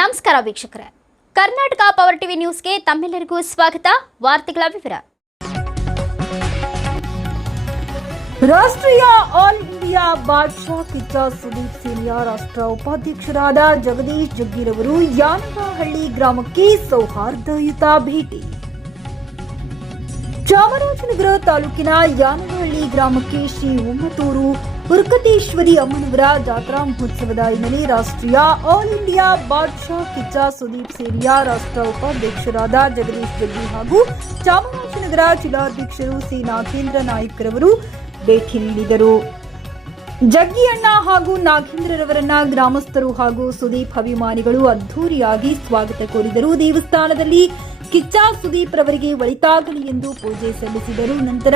ನಮಸ್ಕಾರ ವೀಕ್ಷಕರೇ, Karnataka power TV ನ್ಯೂಸ್ಗೆ ತಮ್ಮೆಲ್ಲರಿಗೂ ಸ್ವಾಗತ. ವಾರ್ತೆಗಳ ವಿವರ. ರಾಷ್ಟ್ರೀಯ ಆಲ್ ಇಂಡಿಯಾ ಬಾದ್ಶಾ ಕಿಚ್ಚ ಸುದೀಪ್ ಸೇನೆಯ ರಾಷ್ಟ್ರ ಉಪಾಧ್ಯಕ್ಷರಾದ ಜಗದೀಶ್ ಜಗ್ಗಿರವರು ಯಾನನಹಳ್ಳಿ ಗ್ರಾಮಕ್ಕೆ ಸೌಹಾರ್ದಯುತ ಭೇಟಿ. ಚಾಮರಾಜನಗರ ತಾಲೂಕಿನ ಯಾನನಹಳ್ಳಿ ಗ್ರಾಮಕ್ಕೆ ಶ್ರೀ ಉಮ್ಮತ್ತೂರು ಹುರ್ಕತೇಶ್ವರಿ ಅಮ್ಮನವರ ಜಾತ್ರಾ ಮಹೋತ್ಸವದ ಹಿನ್ನೆಲೆ ರಾಷ್ಟ್ರೀಯ ಆಲ್ ಇಂಡಿಯಾ ಬಾದ್ಶಾ ಕಿಚ್ಚ ಸುದೀಪ್ ಸೇನೆಯ ರಾಷ್ಟ್ರ ಉಪಾಧ್ಯಕ್ಷರಾದ ಜಗದೀಶ್ ಜಗ್ಗಿ ಹಾಗೂ ಚಾಮರಾಜನಗರ ಜಿಲ್ಲಾಧ್ಯಕ್ಷರು ಸಿ ನಾಗೇಂದ್ರ ನಾಯ್ಕರವರು ಭೇಟಿ ನೀಡಿದರು. ಜಗ್ಗಿ ಅಣ್ಣ ಹಾಗೂ ನಾಗೇಂದ್ರರವರನ್ನ ಗ್ರಾಮಸ್ಥರು ಹಾಗೂ ಸುದೀಪ್ ಅಭಿಮಾನಿಗಳು ಅದ್ಧೂರಿಯಾಗಿ ಸ್ವಾಗತ ಕೋರಿದರು. ದೇವಸ್ಥಾನದಲ್ಲಿ ಕಿಚ್ಚ ಸುದೀಪ್ ರವರಿಗೆ ಒಳಿತಾಗಲಿ ಎಂದು ಪೂಜೆ ಸಲ್ಲಿಸಿದರು. ನಂತರ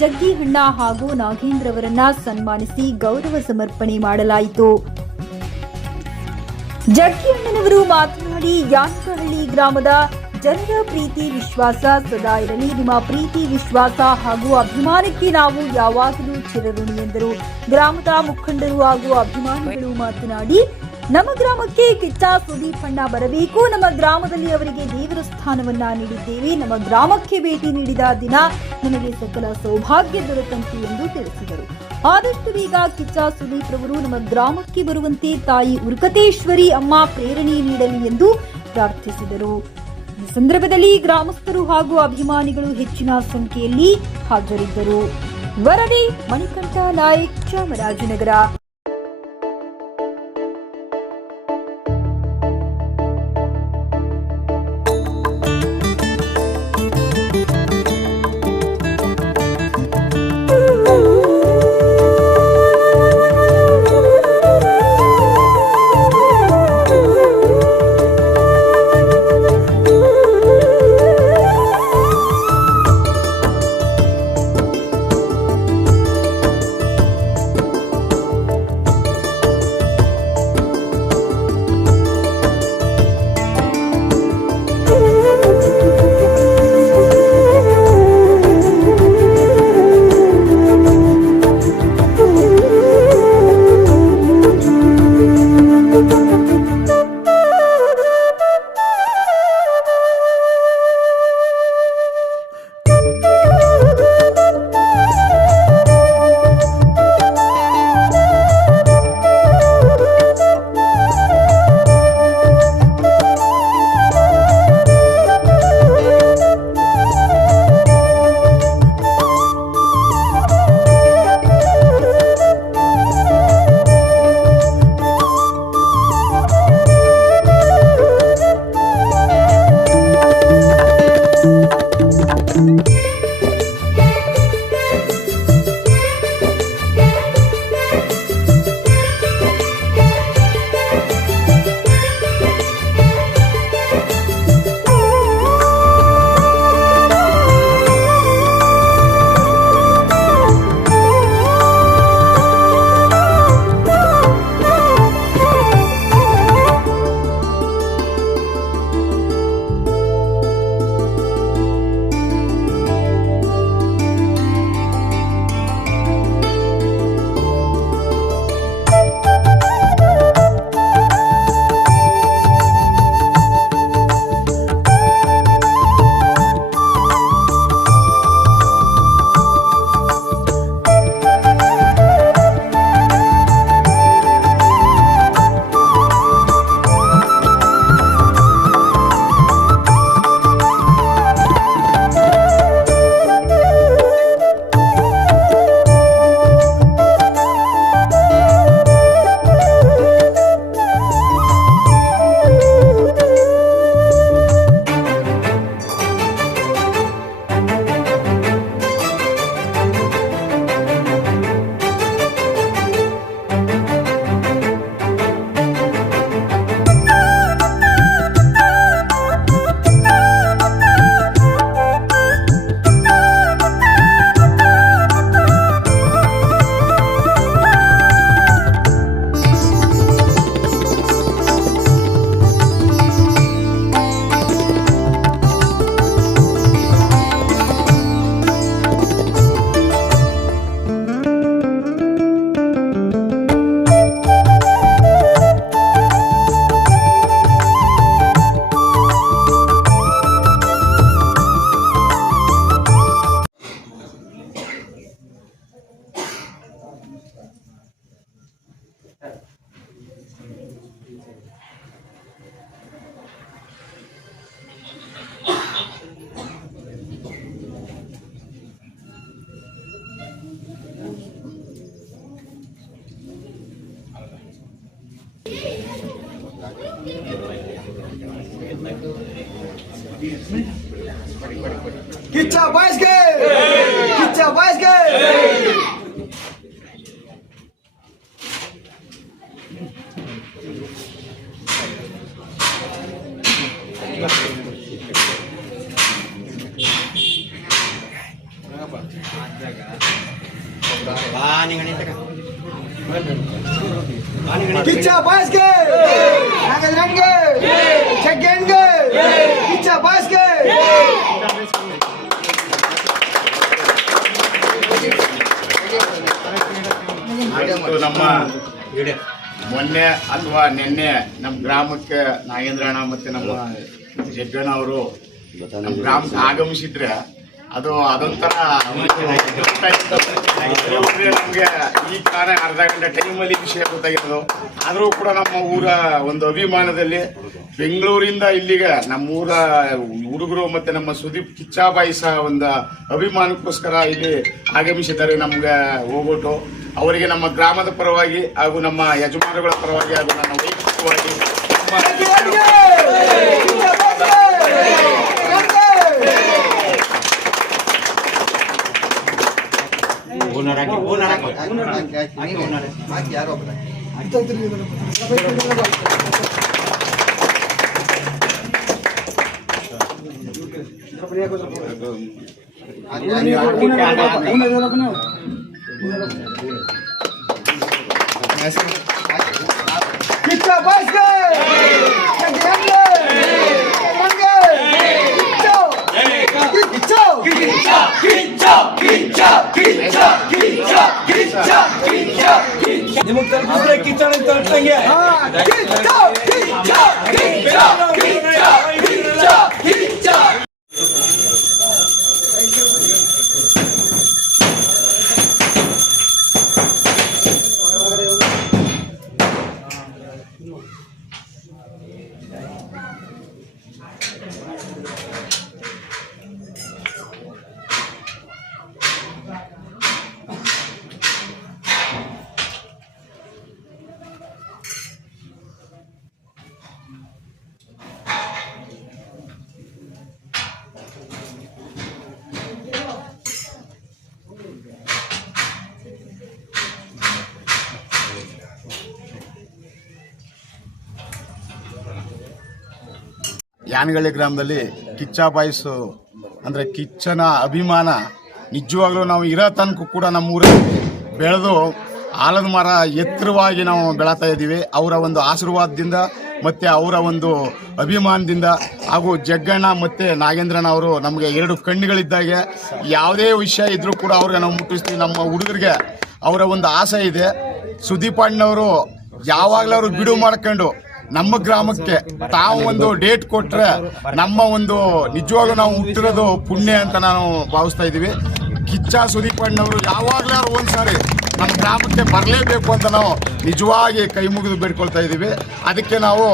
ಜಗ್ಗಿ ಅಣ್ಣ ಹಾಗೂ ನಾಗೇಂದ್ರವರನ್ನ ಸನ್ಮಾನಿಸಿ ಗೌರವ ಸಮರ್ಪಣೆ ಮಾಡಲಾಯಿತು. ಜಗ್ಗಿ ಅಣ್ಣನವರು ಮಾತನಾಡಿ, ಯಾನನಹಳ್ಳಿ ಗ್ರಾಮದ ಜನರ ಪ್ರೀತಿ ವಿಶ್ವಾಸ ಸದಾ ಇರಲಿ. ನಿಮ್ಮ ಪ್ರೀತಿ ವಿಶ್ವಾಸ ಹಾಗೂ ಅಭಿಮಾನಕ್ಕೆ ನಾವು ಯಾವಾಗಲೂ ಚಿರಋಣಿ ಎಂದರು. ಗ್ರಾಮದ ಮುಖಂಡರು ಹಾಗೂ ಅಭಿಮಾನಿಗಳು ಮಾತನಾಡಿ, ನಮ್ಮ ಗ್ರಾಮಕ್ಕೆ ಕಿಚ್ಚ ಸುದೀಪ್ ಅಣ್ಣ ಬರಬೇಕು. ನಮ್ಮ ಗ್ರಾಮದಲ್ಲಿ ಅವರಿಗೆ ದೇವರ ಸ್ಥಾನವನ್ನ ನೀಡಿದ್ದೇವೆ. ನಮ್ಮ ಗ್ರಾಮಕ್ಕೆ ಭೇಟಿ ನೀಡಿದ ದಿನ ನಮಗೆ ಸಕಲ ಸೌಭಾಗ್ಯ ದೊರೆತಂತೆ ಎಂದು ತಿಳಿಸಿದರು. ಆದಷ್ಟು ಬೇಗ ಕಿಚ್ಚ ಸುದೀಪ್ ರವರು ನಮ್ಮ ಗ್ರಾಮಕ್ಕೆ ಬರುವಂತೆ ತಾಯಿ ಹುರ್ಕತೇಶ್ವರಿ ಅಮ್ಮ ಪ್ರೇರಣೆ ನೀಡಲಿ ಎಂದು ಪ್ರಾರ್ಥಿಸಿದರು. ಈ ಸಂದರ್ಭದಲ್ಲಿ ಗ್ರಾಮಸ್ಥರು ಹಾಗೂ ಅಭಿಮಾನಿಗಳು ಹೆಚ್ಚಿನ ಸಂಖ್ಯೆಯಲ್ಲಿ ಹಾಜರಿದ್ದರು. ವರದಿ ಮಣಿಕಂಠ ನಾಯ್ಕ್, ಚಾಮರಾಜನಗರ. ಕಿಚ್ಚ ಬಾಯ್ಸ್ಗೆ ಕಿಚ್ಚ ಬಾಯ್ಸ್ಗೆ ಕಿಚ್ಚ ಬಾಯ್ಸ್ಗೆ ನಾಗೇಂದ್ರನ್ಗೆ ಜಗ್ಗನ್ಗೆ ಕಿಚ್ಚ ಬಾಯ್ಸ್ಗೆ ನಮ್ಮ ಮೊನ್ನೆ ಅಥವಾ ನಿನ್ನೆ ನಮ್ಮ ಗ್ರಾಮಕ್ಕೆ ನಾಗೇಂದ್ರಣ್ಣ ಮತ್ತೆ ನಮ್ಮ ಜಗ್ಗಣ್ಣ ಅವರು ನಮ್ಮ ಗ್ರಾಮಕ್ಕೆ ಆಗಮಿಸಿದ್ರೆ ಅದೊಂಥರ ನಮಗೆ ಈ ಕಾರಣ ಅರ್ಧ ಗಂಟೆ ಟೈಮಲ್ಲಿ ವಿಷಯ ಗೊತ್ತಾಗಿರೋದು. ಆದರೂ ಕೂಡ ನಮ್ಮ ಊರ ಒಂದು ಅಭಿಮಾನದಲ್ಲಿ ಬೆಂಗಳೂರಿಂದ ಇಲ್ಲಿಗೆ ನಮ್ಮೂರ ಹುಡುಗರು ಮತ್ತೆ ನಮ್ಮ ಸುದೀಪ್ ಕಿಚ್ಚಾಬಾಯಿ ಸಹ ಒಂದು ಅಭಿಮಾನಕ್ಕೋಸ್ಕರ ಇಲ್ಲಿ ಆಗಮಿಸಿದ್ದಾರೆ. ನಮ್ಗೆ ಹೋಗ್ಬಿಟ್ಟು ಅವರಿಗೆ ನಮ್ಮ ಗ್ರಾಮದ ಪರವಾಗಿ ಹಾಗೂ ನಮ್ಮ ಯಜಮಾನಗಳ ಪರವಾಗಿ ಹಾಗೂ ನನ್ನ ವೈಯಕ್ತಿಕವಾಗಿ ಕಿಚ್ಚ ಬಾಯ್ಸ್ಗೆ ನಿಮಗೆ ತಲುಪಿದ್ರೆ ಕಿಚ್ಚಣ ತಲುಪಂಗೆ ಯಾನಗಳ್ಳಿ ಗ್ರಾಮದಲ್ಲಿ ಕಿಚ್ಚ ಬಾಯ್ಸು ಅಂದರೆ ಕಿಚ್ಚನ ಅಭಿಮಾನ ನಿಜವಾಗ್ಲೂ ನಾವು ಇರೋ ತನಕ ಕೂಡ ನಮ್ಮೂರಲ್ಲಿ ಬೆಳೆದು ಆಲದ ಮರ ಎತ್ತರವಾಗಿ ನಾವು ಬೆಳೀತಾ ಇದ್ದೀವಿ. ಅವರ ಒಂದು ಆಶೀರ್ವಾದದಿಂದ ಮತ್ತು ಅವರ ಒಂದು ಅಭಿಮಾನದಿಂದ ಹಾಗೂ ಜಗ್ಗಣ್ಣ ಮತ್ತು ನಾಗೇಂದ್ರಣ್ಣ ಅವರು ನಮಗೆ ಎರಡು ಕಣ್ಣುಗಳಿದ್ದಾಗೆ ಯಾವುದೇ ವಿಷಯ ಇದ್ದರೂ ಕೂಡ ಅವ್ರಿಗೆ ನಾವು ಮುಟ್ಟಿಸ್ತೀವಿ. ನಮ್ಮ ಹುಡುಗರಿಗೆ ಅವರ ಒಂದು ಆಸೆ ಇದೆ. ಸುದೀಪ್ ಅಣ್ಣವರು ಯಾವಾಗಲೂ ಅವರು ಬಿಡು ಮಾಡ್ಕೊಂಡು ನಮ್ಮ ಗ್ರಾಮಕ್ಕೆ ತಾವು ಒಂದು ಡೇಟ್ ಕೊಟ್ಟರೆ ನಮ್ಮ ಒಂದು ನಿಜವಾಗ್ಲೂ ನಾವು ಹುಟ್ಟಿರೋದು ಪುಣ್ಯ ಅಂತ ನಾನು ಭಾವಿಸ್ತಾ ಇದ್ದೀವಿ. ಕಿಚ್ಚ ಸುದೀಪ್ ಅಣ್ಣವರು ಯಾವಾಗಲೂ ಒಂದ್ಸಾರಿ ನಮ್ಮ ಗ್ರಾಮಕ್ಕೆ ಬರಲೇಬೇಕು ಅಂತ ನಾವು ನಿಜವಾಗಿ ಕೈ ಮುಗಿದು ಬೇಡ್ಕೊಳ್ತಾ ಇದ್ದೀವಿ. ಅದಕ್ಕೆ ನಾವು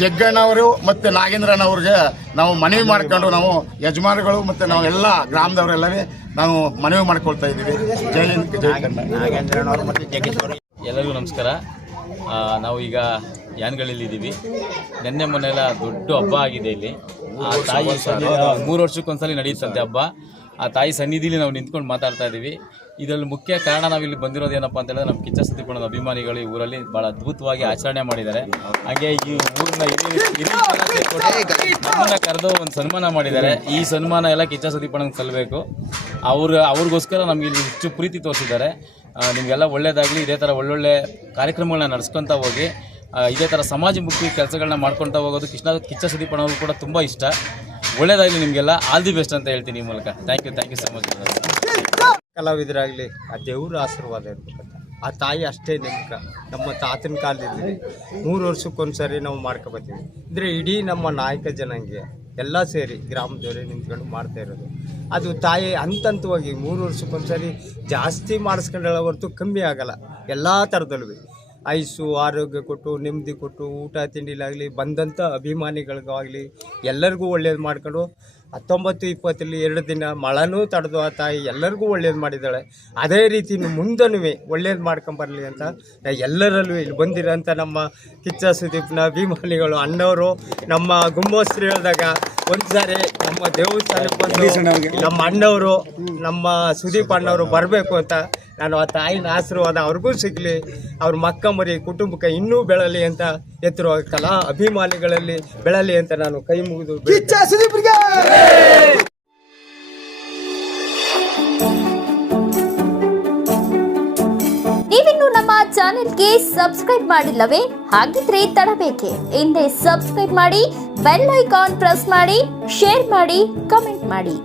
ಜಗ್ಗಣ್ಣವರು ಮತ್ತು ನಾಗೇಂದ್ರಣ್ಣವ್ರಿಗೆ ನಾವು ಮನವಿ ಮಾಡ್ಕೊಂಡು ನಾವು ಯಜಮಾನಗಳು ಮತ್ತು ನಾವು ಎಲ್ಲ ಗ್ರಾಮದವರೆಲ್ಲವೇ ನಾವು ಮನವಿ ಮಾಡ್ಕೊಳ್ತಾ ಇದ್ದೀವಿ. ಜೈ ಹಿಂದ್ ಜೈ ಕನ್ನಡ. ನಾಗೇಂದ್ರಣ್ಣವರು ಮತ್ತು ಜಗ್ಗೇಶ್ವರ ಎಲ್ಲರಿಗೂ ನಮಸ್ಕಾರ. ನಾವು ಈಗ ಯಾನಗಳ್ಳಿಲಿ ಇದ್ದೀವಿ. ನಿನ್ನೆ ಮೊನ್ನೆಲ್ಲ ದೊಡ್ಡ ಹಬ್ಬ ಆಗಿದೆ ಇಲ್ಲಿ. ಆ ತಾಯಿ 3 ವರ್ಷಕ್ಕೊಂದ್ಸಲಿ ನಡೆಯುತ್ತಂತೆ ಹಬ್ಬ. ಆ ತಾಯಿ ಸನ್ನಿಧಿಲಿ ನಾವು ನಿಂತ್ಕೊಂಡು ಮಾತಾಡ್ತಾ ಇದ್ದೀವಿ. ಇದರಲ್ಲಿ ಮುಖ್ಯ ಕಾರಣ ನಾವಿಲ್ಲಿ ಬಂದಿರೋದು ಏನಪ್ಪ ಅಂತ ಹೇಳಿದ್ರೆ ನಮ್ಮ ಕಿಚ್ಚ ಸುದೀಪ್ ಅಣ್ಣನ ಅಭಿಮಾನಿಗಳು ಈ ಊರಲ್ಲಿ ಭಾಳ ಅದ್ಭುತವಾಗಿ ಆಚರಣೆ ಮಾಡಿದ್ದಾರೆ. ಹಾಗೆ ಈ ಊರಿನ ನಮ್ಮನ್ನ ಕರೆದು ಒಂದು ಸನ್ಮಾನ ಮಾಡಿದ್ದಾರೆ. ಈ ಸನ್ಮಾನ ಎಲ್ಲ ಕಿಚ್ಚ ಸುದೀಪ್ ಅಣ್ಣಂಗೆ ಸಲ್ಲಬೇಕು. ಅವ್ರಿಗೋಸ್ಕರ ನಮ್ಗೆ ಇಲ್ಲಿ ಹೆಚ್ಚು ಪ್ರೀತಿ ತೋರಿಸಿದ್ದಾರೆ. ನಿಮಗೆಲ್ಲ ಒಳ್ಳೇದಾಗಲಿ. ಇದೇ ಥರ ಒಳ್ಳೊಳ್ಳೆ ಕಾರ್ಯಕ್ರಮಗಳನ್ನ ನಡೆಸ್ಕೊತಾ ಹೋಗಿ ಇದೇ ಥರ ಸಮಾಜಮುಖಿ ಕೆಲಸಗಳನ್ನ ಮಾಡ್ಕೊತಾ ಹೋಗೋದು ಕಿಚ್ಚ ಸುದೀಪ್ ಅಣ್ಣವ್ರು ಕೂಡ ತುಂಬ ಇಷ್ಟ. ಒಳ್ಳೇದಾಗಲಿ ನಿಮಗೆಲ್ಲ. ಆಲ್ ದಿ ಬೆಸ್ಟ್ ಅಂತ ಹೇಳ್ತೀನಿ ಈ ಮೂಲಕ. Thank you so much. ಕಲಾವಿದರಾಗಲಿ ಆ ದೇವ್ರ ಆಶೀರ್ವಾದ ಇರ್ಬೇಕಂತ ಆ ತಾಯಿ ಅಷ್ಟೇ ನೇಮಕ. ನಮ್ಮ ತಾತನ ಕಾಲದಲ್ಲಿ 3 ವರ್ಷಕ್ಕೊಂದ್ಸರಿ ನಾವು ಮಾಡ್ಕೊಬತ್ತೀವಿ. ಅಂದರೆ ಇಡೀ ನಮ್ಮ ನಾಯಕ ಜನಾಂಗ ಎಲ್ಲ ಸೇರಿ ಗ್ರಾಮದವರೇ ನಿಂತ್ಕೊಂಡು ಮಾಡ್ತಾ ಇರೋದು. ಅದು ತಾಯಿ ಹಂತವಾಗಿ 3 ವರ್ಷಕ್ಕೊಂದ್ಸರಿ ಜಾಸ್ತಿ ಮಾಡಿಸ್ಕೊಂಡಳ ಹೊರತು ಕಮ್ಮಿ ಆಗಲ್ಲ. ಎಲ್ಲ ಥರದಲ್ಲೂ ಆಯುಸ್ಸು ಆರೋಗ್ಯ ಕೊಟ್ಟು ನೆಮ್ಮದಿ ಕೊಟ್ಟು ಊಟ ತಿಂಡಿಲಾಗಲಿ ಬಂದಂಥ ಅಭಿಮಾನಿಗಳಿಗಾಗಲಿ ಎಲ್ಲರಿಗೂ ಒಳ್ಳೇದು ಮಾಡ್ಕೊಂಡು 19-20 2 ದಿನ ಮಳೆನೂ ತಡೆದು ಆ ತಾಯಿ ಎಲ್ಲರಿಗೂ ಒಳ್ಳೇದು ಮಾಡಿದ್ದಾಳೆ. ಅದೇ ರೀತಿ ಮುಂದನೂ ಒಳ್ಳೇದು ಮಾಡ್ಕೊಂಬರಲಿ ಅಂತ ಎಲ್ಲರಲ್ಲೂ ಇಲ್ಲಿ ಬಂದಿರೋಂಥ ನಮ್ಮ ಕಿಚ್ಚ ಸುದೀಪ್ನ ಅಭಿಮಾನಿಗಳು ಅಣ್ಣವರು ನಮ್ಮ ಗುಮ್ಮೋಸ್ತ್ರಿ ಹೇಳಿದಾಗ ಒಂದು ಸಾರಿ ನಮ್ಮ ದೇವಸ್ಥಾನಕ್ಕೆ ಬಂದು ನಮ್ಮ ಅಣ್ಣವರು ನಮ್ಮ ಸುದೀಪ್ ಅಣ್ಣವರು ಬರಬೇಕು ಅಂತ ನಾನು ಆ ತಾಯಿನ ಆಶೀರ್ವಾದ ಅವ್ರಿಗೂ ಸಿಗಲಿ, ಅವ್ರ ಮಕ್ಕ ಮರಿ ಕುಟುಂಬಕ್ಕೆ ಇನ್ನೂ ಬೆಳಲಿ ಅಂತ ಎತ್ತರುವ ಕಲಾ ಅಭಿಮಾನಿಗಳಲ್ಲಿ ಬೆಳಲಿ ಅಂತ ನಾನು ಕೈ ಮುಗಿದು ಕಿಚ್ಚ ಸುದೀಪ್ರಿಗೆ ನೀವಿನ್ನು ನಮ್ಮ ಚಾನೆಲ್ಗೆ ಸಬ್ಸ್ಕ್ರೈಬ್ ಮಾಡಿಲ್ಲವೇ? ಹಾಗಿದ್ರೆ ತಡಬೇಕೆ? ಹಿಂದೆ ಸಬ್ಸ್ಕ್ರೈಬ್ ಮಾಡಿ, ಬೆಲ್ ಐಕಾನ್ ಪ್ರೆಸ್ ಮಾಡಿ, ಶೇರ್ ಮಾಡಿ, ಕಮೆಂಟ್ ಮಾಡಿ.